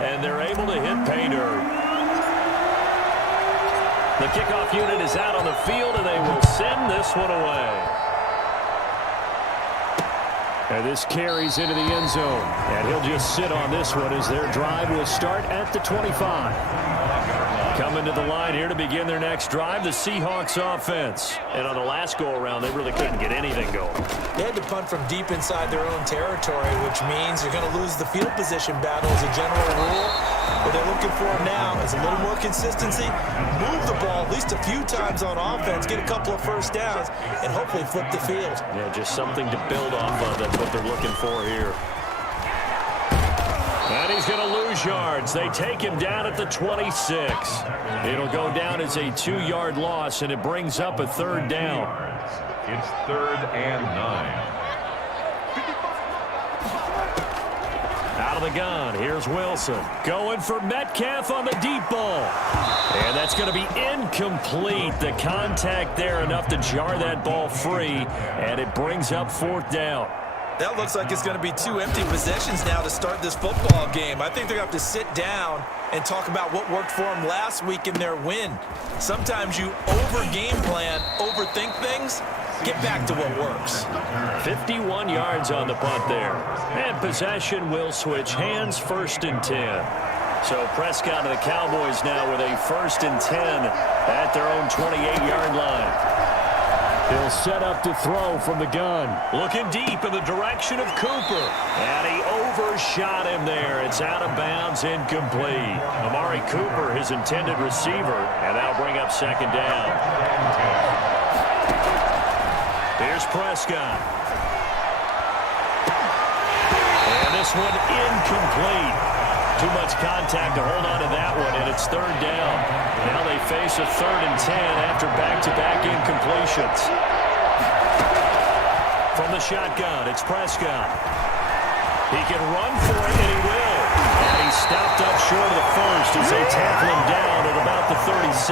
and they're able to hit pay dirt. The kickoff unit is out on the field, and they will send this one away. And this carries into the end zone. And he'll just sit on this one as their drive will start at the 25. Coming to the line here to begin their next drive, the Seahawks offense. And on the last go-around, they really couldn't get anything going. They had to punt from deep inside their own territory, which means you're going to lose the field position battle as a general rule. What they're looking for now is a little more consistency, move the ball at least a few times on offense, get a couple of first downs, and hopefully flip the field. Yeah, just something to build off of. That's what they're looking for here. And he's going to lose yards. They take him down at the 26. It'll go down as a 2-yard loss, and it brings up a third down. It's 3rd and 9. Out of the gun, here's Wilson. Going for Metcalf on the deep ball. And that's going to be incomplete. The contact there enough to jar that ball free, and it brings up 4th down. That looks like it's going to be 2 empty possessions now to start this football game. I think they're going to have to sit down and talk about what worked for them last week in their win. Sometimes you over-game plan, overthink things. Get back to what works. 51 yards on the punt there. And possession will switch hands, 1st and 10. So Prescott and the Cowboys now with a 1st and 10 at their own 28-yard line. He'll set up to throw from the gun. Looking deep in the direction of Cooper. And he overshot him there. It's out of bounds, incomplete. Amari Cooper, his intended receiver. And that'll bring up 2nd down. Here's Prescott. And this one incomplete. Too much contact to hold on to that one, and it's 3rd down. Now they face a 3rd and 10 after back-to-back incompletions. From the shotgun, it's Prescott. He can run for it, and he will. And he's stopped up short of the first as they tackle him down at about the 36.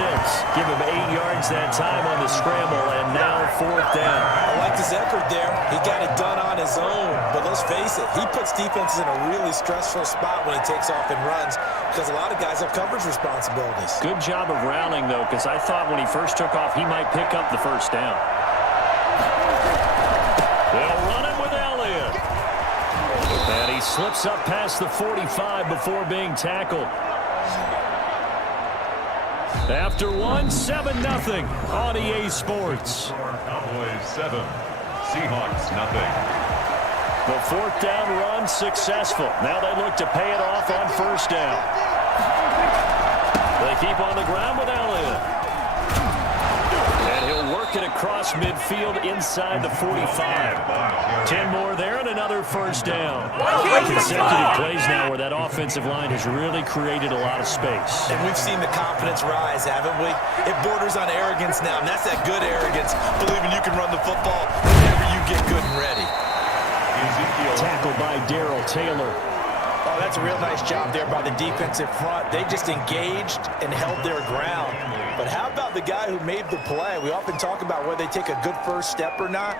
Give him 8 yards that time on the scramble, and now 4th down. I like his effort there. He got it done on his own. But let's face it, he puts defenses in a really stressful spot when he takes off and runs because a lot of guys have coverage responsibilities. Good job of rounding, though, because I thought when he first took off, he might pick up the 1st down. They'll run it with Elliott. And he slips up past the 45 before being tackled. After 7-0 on EA Sports. Cowboys 7, Seahawks 0. The 4th down run successful. Now they look to pay it off on 1st down. They keep on the ground with Elliott. And he'll work it across midfield inside the 45. 10 more there and another 1st down. Consecutive plays now where that offensive line has really created a lot of space. And we've seen the confidence rise, haven't we? It borders on arrogance now, and that's that good arrogance, believing you can run the football whenever you get good and ready. Tackled by Darrell Taylor. Oh, that's a real nice job there by the defensive front. They just engaged and held their ground. But how about the guy who made the play? We often talk about whether they take a good first step or not.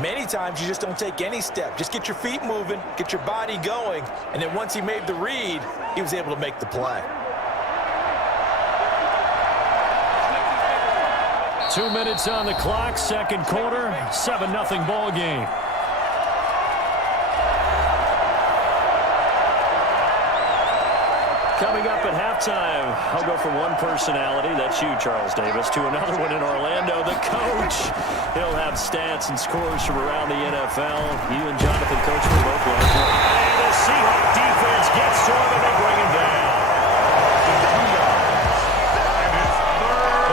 Many times you just don't take any step. Just get your feet moving, get your body going, and then once he made the read, he was able to make the play. 2 minutes on the clock, 2nd quarter, 7-0 ball game. Coming up at halftime, I'll go from one personality, that's you, Charles Davis, to another one in Orlando, the coach. He'll have stats and scores from around the NFL. You and Jonathan, Coach, will both like it. And the Seahawks defense gets to him, and they bring him down.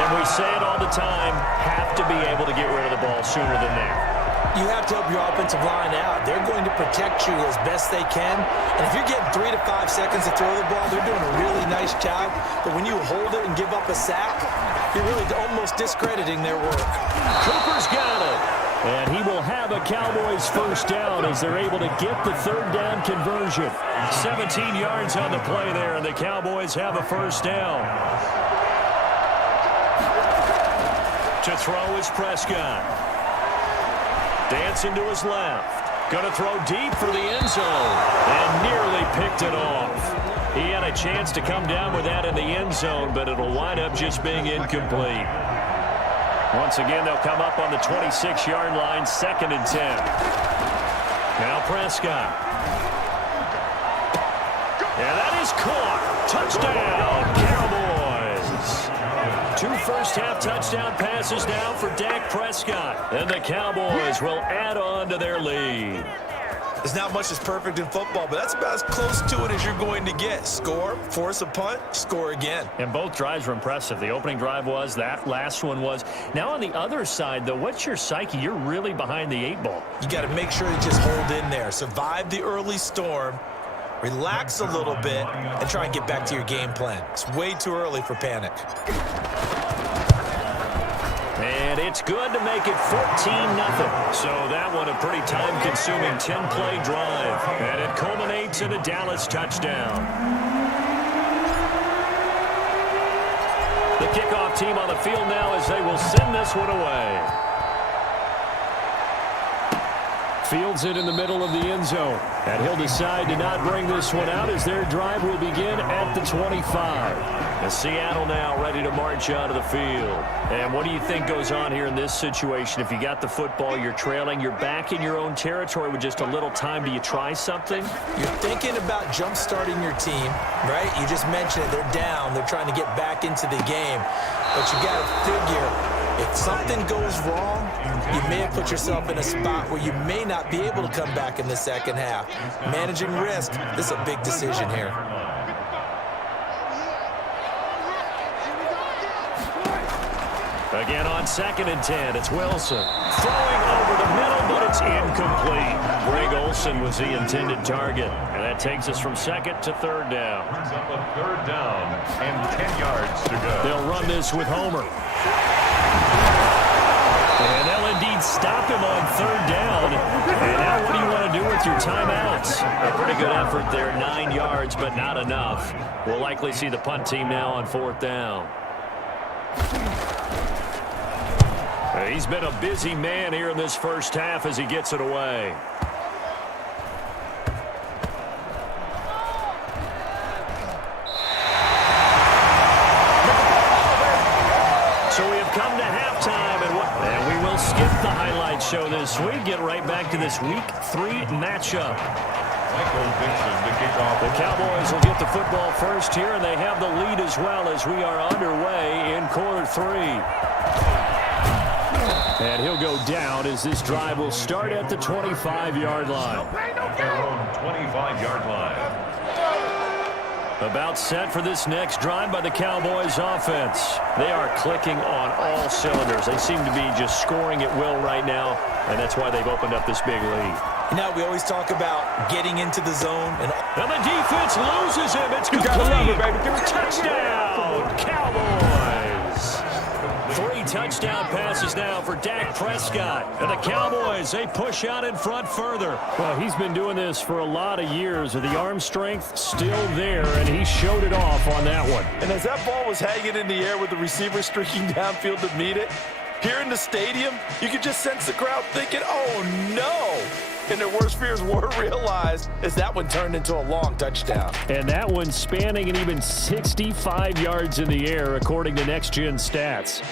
And we say it all the time, have to be able to get rid of the ball sooner than that. You have to help your offensive line out. They're going to protect you as best they can. And if you're getting 3 to 5 seconds to throw the ball, they're doing a really nice job. But when you hold it and give up a sack, you're really almost discrediting their work. Cooper's got it. And he will have a Cowboys 1st down as they're able to get the 3rd down conversion. 17 yards on the play there, and the Cowboys have a 1st down. To throw is Prescott. Dancing to his left. Going to throw deep for the end zone. And nearly picked it off. He had a chance to come down with that in the end zone, but it'll wind up just being incomplete. Once again, they'll come up on the 26-yard line, 2nd and 10. Now Prescott. And that is caught. Touchdown, Cowboys. 2 first-half touchdown passes now for Dak Prescott. And the Cowboys will add on to their lead. There's not much that's perfect in football, but that's about as close to it as you're going to get. Score, force a punt, score again. And both drives were impressive. The opening drive was, that last one was. Now on the other side, though, what's your psyche? You're really behind the 8 ball. You got to make sure you just hold in there. Survive the early storm, relax a little bit, and try and get back to your game plan. It's way too early for panic. And it's good to make it 14-0. So that one a pretty time-consuming 10-play drive. And it culminates in a Dallas touchdown. The kickoff team on the field now as they will send this one away. Fields it in the middle of the end zone. And he'll decide to not bring this one out as their drive will begin at the 25. And Seattle now ready to march onto the field. And what do you think goes on here in this situation? If you got the football, you're trailing, you're back in your own territory with just a little time. Do you try something? You're thinking about jump-starting your team, right? You just mentioned it. They're down. They're trying to get back into the game. But you got to figure, if something goes wrong, you may have put yourself in a spot where you may not be able to come back in the second half. Managing risk, this is a big decision here. Again on 2nd and 10, it's Wilson. Throwing over the middle, but it's incomplete. Greg Olsen was the intended target. And that takes us from 2nd to 3rd down. Brings up a 3rd down and 10 yards to go. They'll run this with Homer. And they'll indeed stop him on 3rd down. And now what do you want to do with your timeouts? A pretty good effort there, 9 yards, but not enough. We'll likely see the punt team now on 4th down. He's been a busy man here in this first half as he gets it away. So we have come to halftime, and we will skip the highlight show this week. Get right back to this Week 3 matchup. Michael Dixon to kick off. The Cowboys will get the football first here, and they have the lead as well as we are underway in quarter 3. And he'll go down as this drive will start at the 25-yard line. At their own 25-yard line. About set for this next drive by the Cowboys offense. They are clicking on all cylinders. They seem to be just scoring at will right now, and that's why they've opened up this big lead. You know, we always talk about getting into the zone. And the defense loses him. It's complete. Touchdown, Cowboys. 3 touchdown passes now for Dak Prescott. And the Cowboys, they push out in front further. Well, he's been doing this for a lot of years. The arm strength still there, and he showed it off on that one. And as that ball was hanging in the air with the receiver streaking downfield to meet it, here in the stadium, you could just sense the crowd thinking, oh, no. And their worst fears were realized as that one turned into a long touchdown. And that one spanning and even 65 yards in the air, according to Next Gen Stats.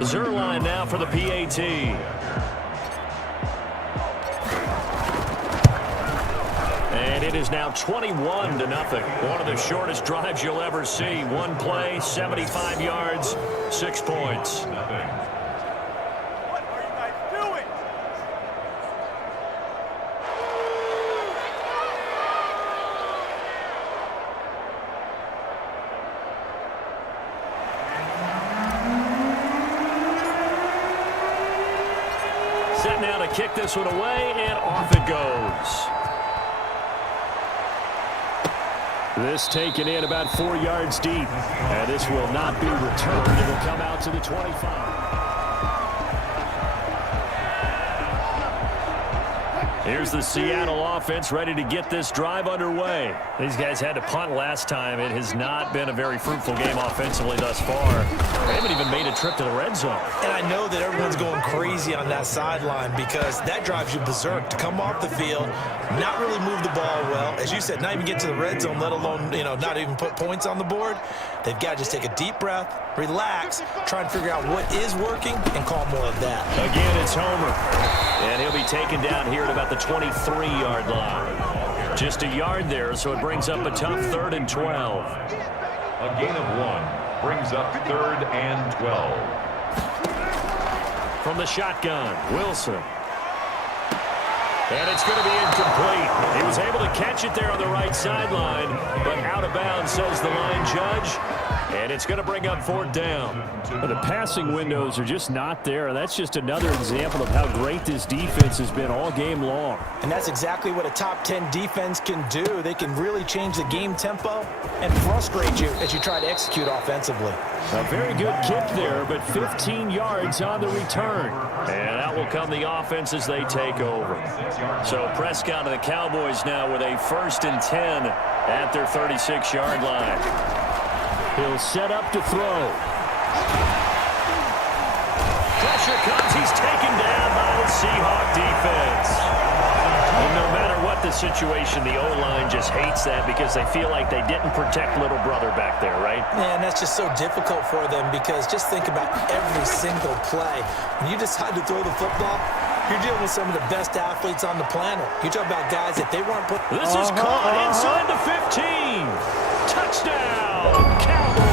Zerline now for the PAT. And it is now 21-0. One of the shortest drives you'll ever see. One play, 75 yards, 6 points. What are you guys doing? Set now to kick this one away, and off it goes. This taken in about 4 yards deep. And this will not be returned. It'll come out to the 25. Here's the Seattle offense ready to get this drive underway. These guys had to punt last time. It has not been a very fruitful game offensively thus far. They haven't even made a trip to the red zone. And I know that everyone's going crazy on that sideline because that drives you berserk to come off the field, not really move the ball well. As you said, not even get to the red zone, let alone, not even put points on the board. They've got to just take a deep breath, relax, try and figure out what is working, and call more of that. Again, it's Homer. And he'll be taken down here at about the 23-yard line. Just a yard there, so it brings up a tough 3rd and 12. A gain of 1 brings up 3rd and 12. From the shotgun, Wilson. And it's going to be incomplete. He was able to catch it there on the right sideline, but out of bounds, says the line judge. And it's going to bring up 4th down. But the passing windows are just not there. That's just another example of how great this defense has been all game long. And that's exactly what a top 10 defense can do. They can really change the game tempo and frustrate you as you try to execute offensively. A very good kick there, but 15 yards on the return. And out will come the offense as they take over. So Prescott and the Cowboys now with a 1st and 10 at their 36-yard line. He'll set up to throw. Pressure comes. He's taken down by the Seahawk defense. And no matter what the situation, the O-line just hates that because they feel like they didn't protect little brother back there, right? Yeah, and that's just so difficult for them because just think about every single play. When you decide to throw the football, you're dealing with some of the best athletes on the planet. You talk about guys that they weren't put... This is caught inside the 15. Touchdown, Cowboys.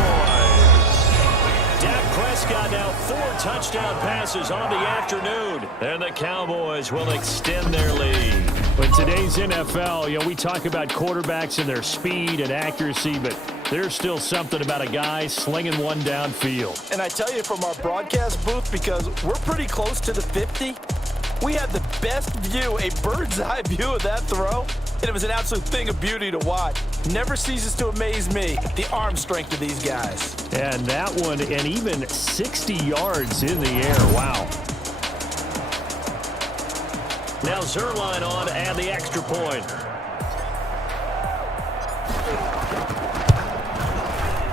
Dak Prescott now 4 touchdown passes on the afternoon. And the Cowboys will extend their lead. In today's NFL, we talk about quarterbacks and their speed and accuracy, but there's still something about a guy slinging one downfield. And I tell you from our broadcast booth, because we're pretty close to the 50, we had the best view, a bird's eye view of that throw. And it was an absolute thing of beauty to watch. Never ceases to amaze me, the arm strength of these guys. And that one, and even 60 yards in the air. Wow. Now Zerline on and the extra point.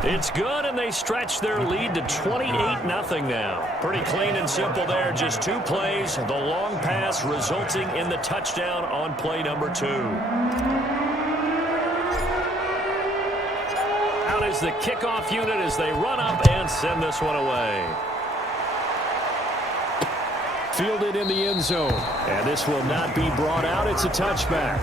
It's good, and they stretch their lead to 28-0 now. Pretty clean and simple there. Just 2 plays. The long pass resulting in the touchdown on play number 2. Out is the kickoff unit as they run up and send this one away. Fielded in the end zone. And this will not be brought out. It's a touchback.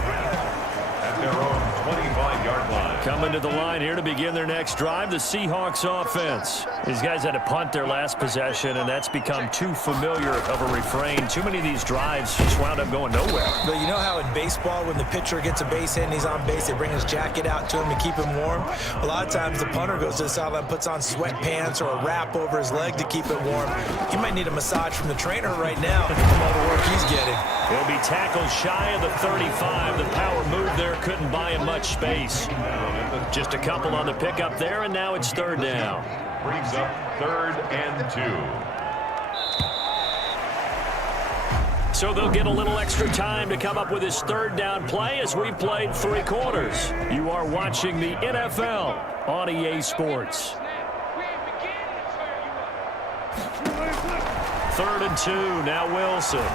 At their own 25-yard line. Coming to the line here to begin their next drive, the Seahawks offense. These guys had to punt their last possession, and that's become too familiar of a refrain. Too many of these drives just wound up going nowhere. But you know how in baseball, when the pitcher gets a base hit and he's on base, they bring his jacket out to him to keep him warm? A lot of times the punter goes to the sideline, puts on sweatpants or a wrap over his leg to keep it warm. He might need a massage from the trainer right now from all the work he's getting. He'll be tackled shy of the 35. The power move there couldn't buy him much space. Just a couple on the pickup there, and now it's 3rd down. Brings up 3rd and 2. So they'll get a little extra time to come up with his 3rd down play as we've played 3 quarters. You are watching the NFL on EA Sports. 3rd and 2, now Wilson.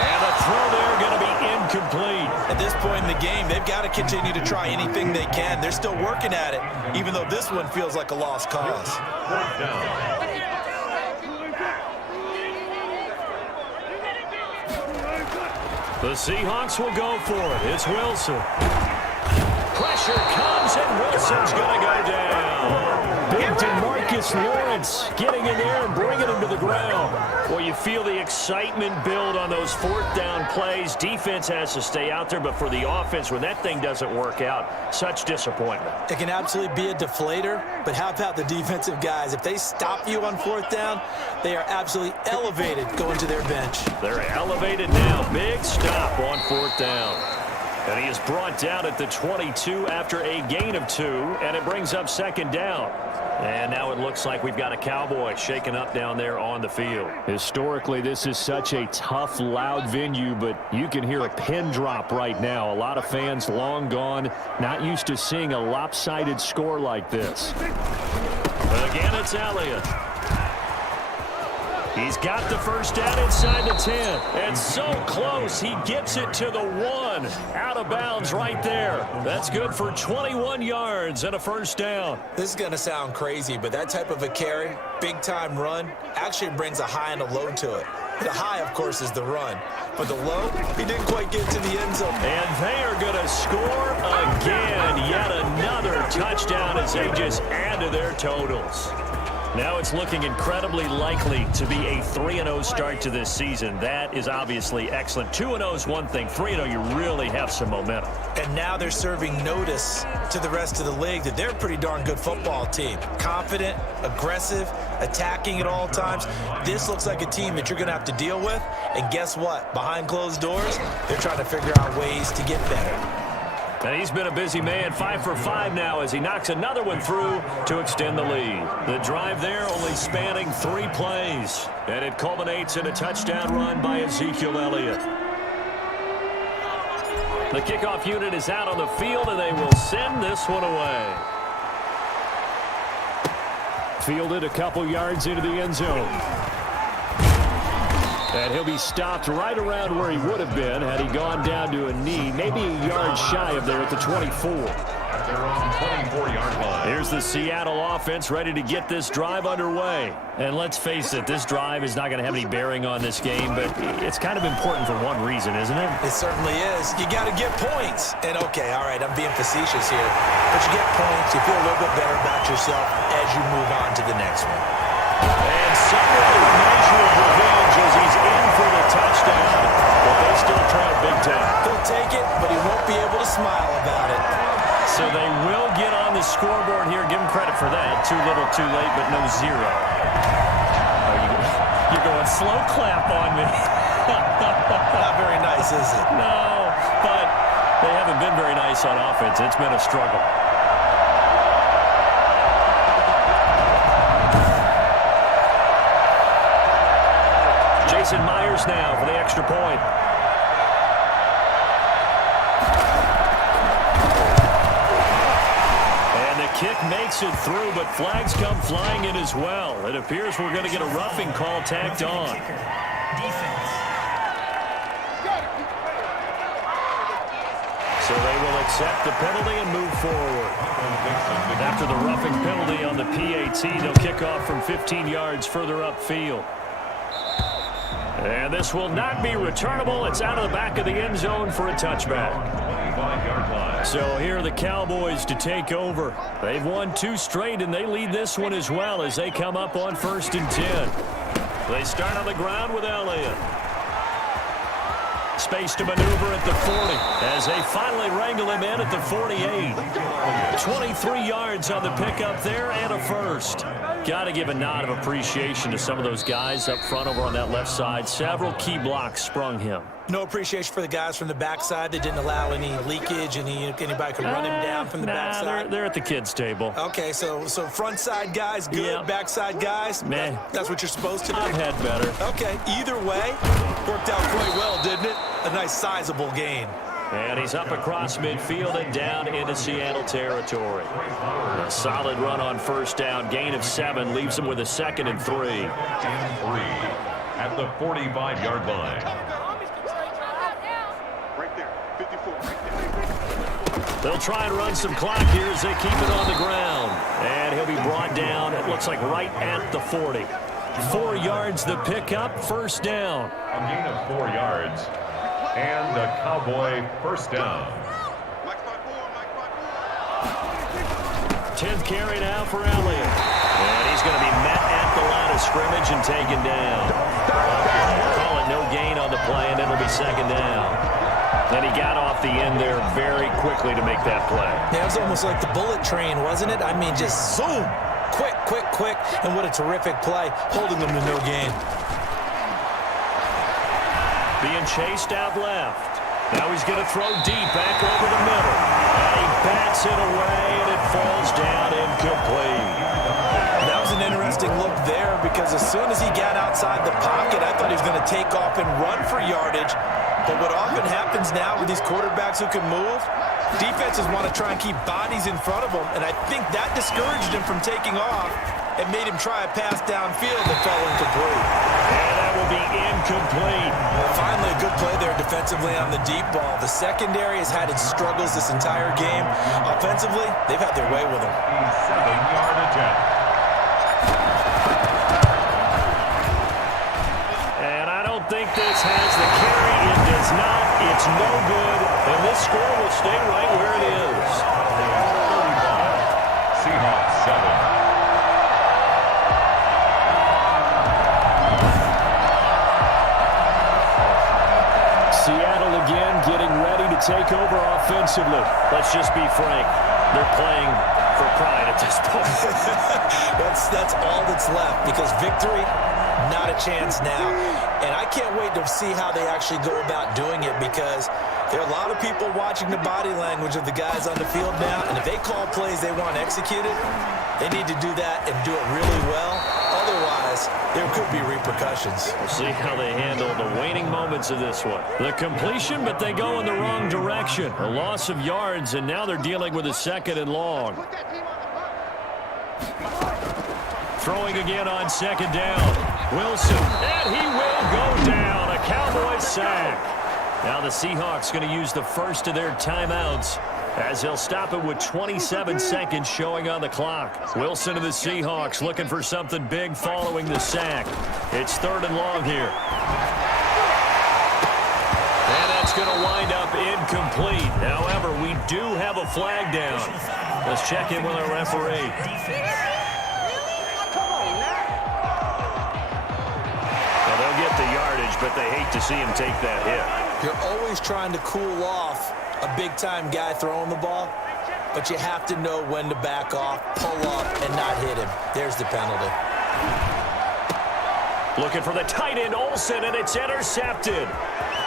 And the throw there going to be incomplete. At this point in the game, they've got to continue to try anything they can. They're still working at it, even though this one feels like a lost cause. 4th down. The Seahawks will go for it. It's Wilson. Pressure comes, and Wilson's going to go down. Big DeMarcus Lawrence getting in there and bringing him to the ground. Well, you feel the excitement build on those 4th down plays. Defense has to stay out there, but for the offense, when that thing doesn't work out, such disappointment. It can absolutely be a deflator, but how about the defensive guys? If they stop you on 4th down, they are absolutely elevated going to their bench. They're elevated now. Big stop on 4th down. And he is brought down at the 22 after a gain of 2, and it brings up 2nd down. And now it looks like we've got a Cowboy shaken up down there on the field. Historically, this is such a tough, loud venue, but you can hear a pin drop right now. A lot of fans long gone, not used to seeing a lopsided score like this. But again, it's Elliott. He's got the first down inside the 10. And so close, he gets it to the 1. Out of bounds right there. That's good for 21 yards and a first down. This is going to sound crazy, but that type of a carry, big-time run, actually brings a high and a low to it. The high, of course, is the run. But the low, he didn't quite get to the end zone. And they are going to score again. Yet another touchdown as they just add to their totals. Now it's looking incredibly likely to be a 3-0 start to this season. That is obviously excellent. 2-0 is one thing. 3-0, you really have some momentum. And now they're serving notice to the rest of the league that they're a pretty darn good football team. Confident, aggressive, attacking at all times. This looks like a team that you're going to have to deal with. And guess what? Behind closed doors, they're trying to figure out ways to get better. And he's been a busy man, 5 for 5 now as he knocks another one through to extend the lead. The drive there only spanning 3 plays. And it culminates in a touchdown run by Ezekiel Elliott. The kickoff unit is out on the field, and they will send this one away. Fielded a couple yards into the end zone. And he'll be stopped right around where he would have been had he gone down to a knee, maybe a yard shy of there at the 24. At their own 24-yard line. Here's the Seattle offense ready to get this drive underway. And let's face it, this drive is not going to have any bearing on this game, but it's kind of important for one reason, isn't it? It certainly is. You got to get points. And, okay, all right, I'm being facetious here. But you get points, you feel a little bit better about yourself as you move on to the next one. And somewhat of a measure of revenge as he's in for the touchdown. But they still trail big time. He'll take it, but he won't be able to smile about it. So they will get on the scoreboard here. Give him credit for that. Too little, too late, but no 0. You're going slow clap on me. Not very nice, is it? No, but they haven't been very nice on offense. It's been a struggle. Jason Myers now for the extra point. And the kick makes it through, but flags come flying in as well. It appears we're going to get a roughing call tacked on. So they will accept the penalty and move forward. After the roughing penalty on the PAT, they'll kick off from 15 yards further upfield. And this will not be returnable. It's out of the back of the end zone for a touchback. 25-yard line. So here are the Cowboys to take over. They've won 2 straight, and they lead this one as well as they come up on 1st and 10. They start on the ground with Elliott. Space to maneuver at the 40 as they finally wrangle him in at the 48. 23 yards on the pickup there and a first. Got to give a nod of appreciation to some of those guys up front over on that left side. Several key blocks sprung him. No appreciation for the guys from the backside that didn't allow any leakage, anybody could run him down from the backside. They're at the kids' table. Okay, so front side guys good, Yeah. backside guys, Meh. That's what you're supposed to do. I've had better. Okay, either way, worked out quite well, didn't it? A nice sizable gain. And he's up across midfield and down into Seattle territory. A solid run on 1st down. Gain of 7 leaves him with a 2nd and 3. And 3 at the 45-yard line. Right there, 54, right there. They'll try and run some clock here as they keep it on the ground. And he'll be brought down, it looks like right at the 40. 4 yards the pickup, 1st down. A gain of 4 yards. And a Cowboy first down. 10th carry now for Elliott. And he's going to be met at the line of scrimmage and taken down. Call it no gain on the play, and it'll be 2nd down. And he got off the end there very quickly to make that play. Yeah, it was almost like the bullet train, wasn't it? I mean, just zoom. Quick, quick, quick. And what a terrific play, holding them to no gain. Being chased out left. Now he's going to throw deep back over the middle. And he bats it away, and it falls down incomplete. an interesting look there because as soon as he got outside the pocket, I thought he was going to take off and run for yardage. But what often happens now with these quarterbacks who can move, defenses want to try and keep bodies in front of them, and I think that discouraged him from taking off and made him try a pass downfield that fell incomplete. And that will be incomplete. Finally, a good play there defensively on the deep ball. The secondary has had its struggles this entire game. Offensively, they've had their way with him. 7-yard attempt. And I don't think this has the carry. It does not. It's no good. And this score will stay right where it is. Seahawks 7. Seattle again getting ready to take over offensively. Let's just be frank. They're playing for pride at this point. That's all that's left because victory, not a chance now. And I can't wait to see how they actually go about doing it because there are a lot of people watching the body language of the guys on the field now. And if they call plays they want executed, they need to do that and do it really well. Otherwise, there could be repercussions. We'll see how they handle the waning moments of this one. The completion, but they go in the wrong direction. A loss of yards, and now they're dealing with a 2nd and long. Throwing again on 2nd down. Wilson, and he will go down. A Cowboy sack. Now the Seahawks going to use the first of their timeouts as they'll stop it with 27 seconds showing on the clock. Wilson of the Seahawks looking for something big following the sack. It's 3rd and long here. And that's going to wind up incomplete. However, we do have a flag down. Let's check in with our referee. Well, they'll get the yardage, but they hate to see him take that hit. You're always trying to cool off a big-time guy throwing the ball, but you have to know when to back off, pull up, and not hit him. There's the penalty. Looking for the tight end, Olsen, and it's intercepted.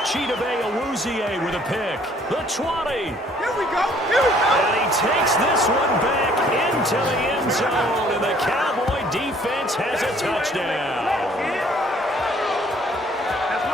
Chidobe Awuzie with a pick. The 20. Here we go. And he takes this one back into the end zone, and the Cowboy defense has a touchdown.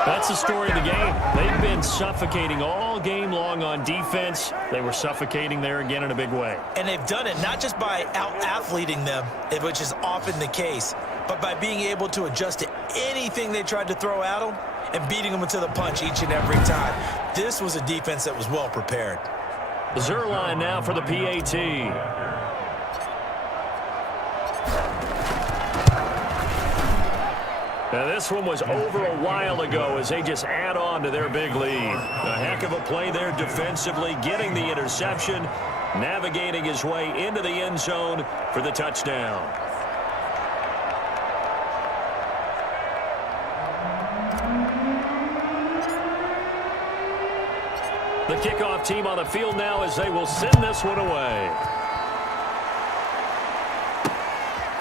That's the story of the game. They've been suffocating all game long on defense. They were suffocating there again in a big way. And they've done it not just by out-athleting them, which is often the case, but by being able to adjust to anything they tried to throw at them and beating them into the punch each and every time. This was a defense that was well prepared. Zerline now for the PAT. Now, this one was over a while ago as they just add on to their big lead. A heck of a play there defensively, getting the interception, navigating his way into the end zone for the touchdown. The kickoff team on the field now as they will send this one away.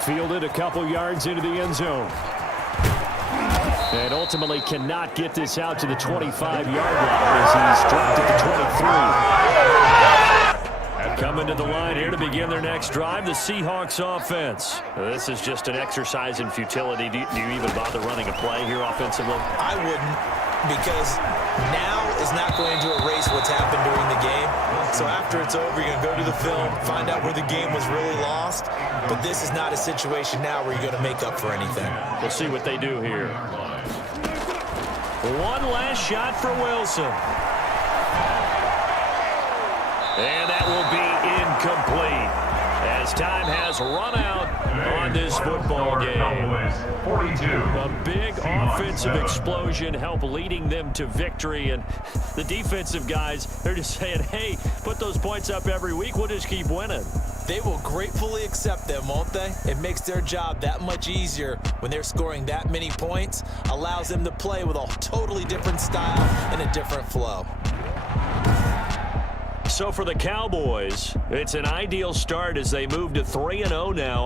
Fielded a couple yards into the end zone. And ultimately cannot get this out to the 25-yard line as he's dropped at the 23. Coming to the line here to begin their next drive, the Seahawks offense. This is just an exercise in futility. Do you even bother running a play here offensively? I wouldn't, because now is not going to erase what's happened during the game. So after it's over, you're going to go to the film, find out where the game was really lost. But this is not a situation now where you're going to make up for anything. We'll see what they do here. One last shot for Wilson. And that will be incomplete as time has run out on this football game. 42. A big offensive explosion helped leading them to victory. And the defensive guys, they're just saying, hey, put those points up every week. We'll just keep winning. They will gratefully accept them, won't they? It makes their job that much easier when they're scoring that many points, allows them to play with a totally different style and a different flow. So for the Cowboys, it's an ideal start as they move to 3-0 now.